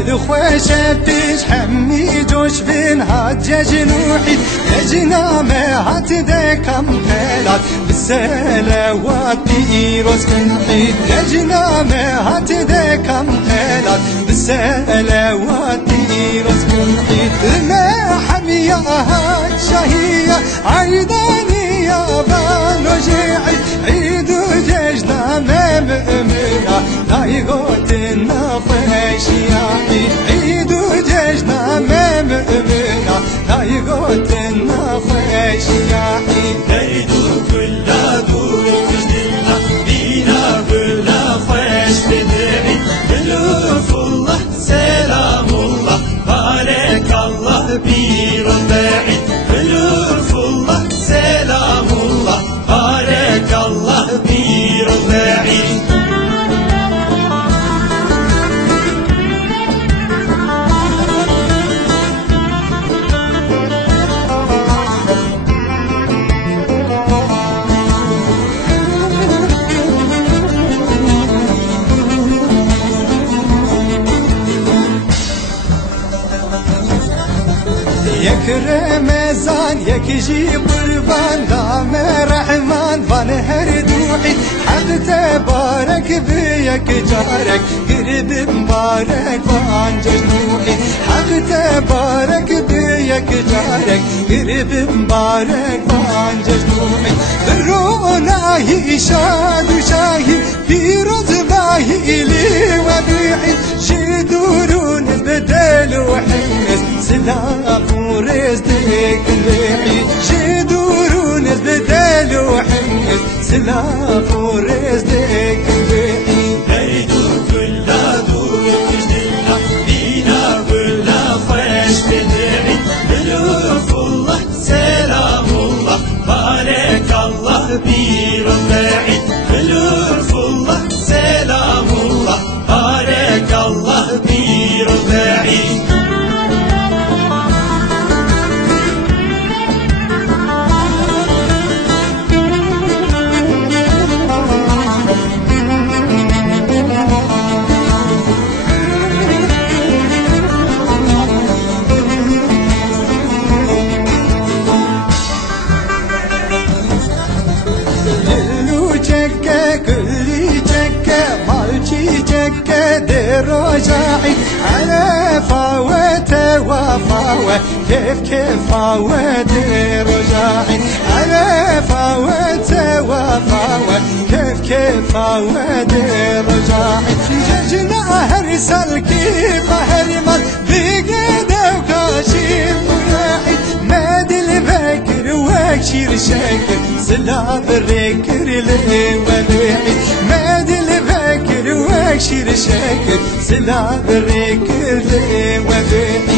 الخوشة بتحمي جوش بين هاد جنوحي يجنا ما هات دكم خلات بالسلوات بيروز كنحيد يجنا ما هات دكم خلات بالسلوات بيروز كنحيد ما حميها الشهية عيداني يا بانو جيعي عيد جيجنا ما مؤمنة لا يقوتنا فاشياعي عيد جيجنا ما مؤمنة لا يقوتنا فاشياعي عيدو كل دور جدنا بينا كل فاش بدعي بلوف الله سلام الله بارك الله بيرضعي بلوف الله سلام الله بارك الله بيرضعي يك رمضان يك جي قربان دام رحمن وان هردوحي حق تبارك بيك جارك قرب مبارك وان جنوحي حق تبارك بيك جارك قرب مبارك وان جنوحي الروناهي شاد وشاهي بيروز باهي لي وبيحي شدورون بدل وحمس سلاف ورزدك البيحي شدورون بدل وحمس سلاف ورزدك البيحي عيدو كل دور جدنا بينا كل فاش بدعي بلوف الله سلام الله بارك الله بيرضعي بلوف الله سلام الله بارك الله بيرضعي رجاعي على فاوته وفاوه كيف فاوت رجاعي على فاوته وفاوه كيف فاوت رجاعي ججنا هرسل كيف هرمل بقيده وكاشف وياحي مادي الفكر وكشير شكر سلاب الركر لي وليحي مادي الفكر وكشير شكر سلاب الركر لي وليحي